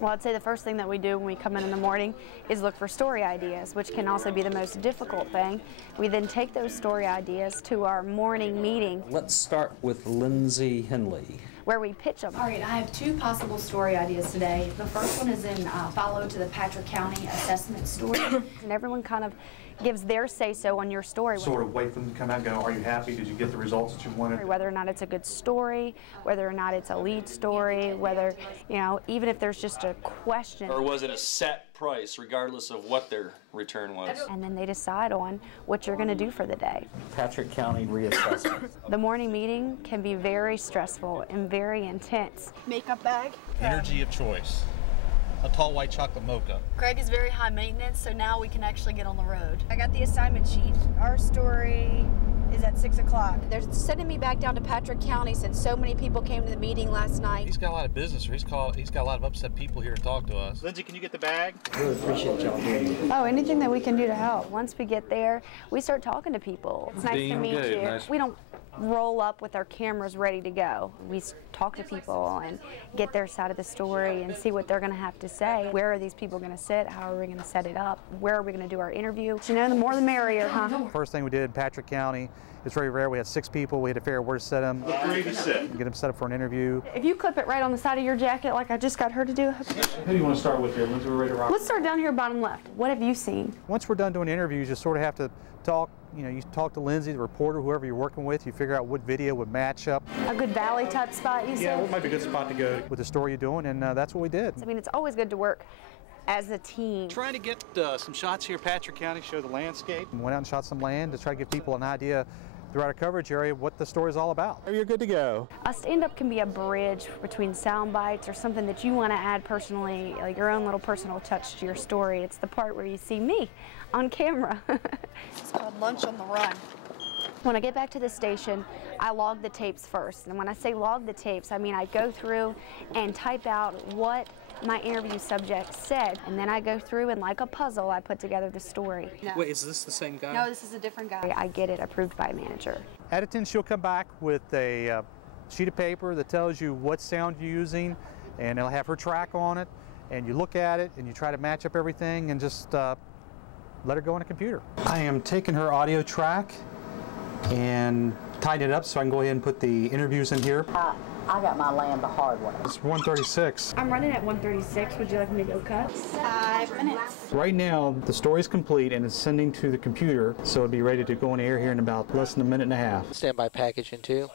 Well, I'd say the first thing that we do when we come in the morning is look for story ideas, which can also be the most difficult thing. We then take those story ideas to our morning meeting. Let's start with Lindsay Henley, Where we pitch them. All right, I have two possible story ideas today. The first one is in follow to the Patrick County assessment story. And everyone kind of gives their say-so on your story. Sort of wait for them to come out and go, are you happy? Did you get the results that you wanted? Whether or not it's a good story, whether or not it's a lead story, whether, you know, even if there's just a question. Or was it a set price regardless of what their return was? And then they decide on what you're going to do for the day. Patrick County reassessment. The morning meeting can be very stressful and very intense. Makeup bag. Energy of choice. A tall white chocolate mocha. Greg is very high maintenance, so now we can actually get on the road. I got the assignment sheet. Our story is at 6 o'clock. They're sending me back down to Patrick County since so many people came to the meeting last night. He's got a lot of business, or he's got a lot of upset people here to talk to us. Lindsay, can you get the bag? Really appreciate y'all doing it. Oh, anything that we can do to help. Once we get there, we start talking to people. It's nice to meet you. Nice. We don't roll up with our cameras ready to go. We talk to people and get their side of the story and see what they're going to have to say. Where are these people going to sit? How are we going to set it up? Where are we going to do our interview? You know, the more the merrier, huh? First thing we did in Patrick County, it's very rare. We had 6 people. We had to figure out where to set them. Get them set up for an interview. If you clip it right on the side of your jacket like I just got her to do. Who do you want to start with here? Lindsay, we're ready to rock. Let's start down here bottom left. What have you seen? Once we're done doing interviews, you sort of have to talk. You know, you talk to Lindsay, the reporter, whoever you're working with. You figure out what video would match up. A good valley type spot, you said? Yeah, what might be a good spot to go with the story you're doing, and that's what we did. I mean, it's always good to work as a team. Trying to get some shots here, Patrick County, show the landscape. Went out and shot some land to try to give people an idea throughout our coverage area what the story's all about. You're good to go. A stand-up can be a bridge between sound bites or something that you want to add personally, like your own little personal touch to your story. It's the part where you see me on camera. It's called Lunch on the Run. When I get back to the station, I log the tapes first. And when I say log the tapes, I mean I go through and type out what my interview subject said. And then I go through and like a puzzle, I put together the story. No. Wait, is this the same guy? No, this is a different guy. I get it approved by a manager. At a 10, she'll come back with a sheet of paper that tells you what sound you're using, and it'll have her track on it. And you look at it and you try to match up everything and just let her go on a computer. I am taking her audio track and tighten it up so I can go ahead and put the interviews in here. I got my land the hard way. It's 136. I'm running at 136. Would you like me to go cut? 5 minutes. Right now, the story's complete and it's sending to the computer, so it'll be ready to go on air here in about less than a minute and a half. Standby package in 2.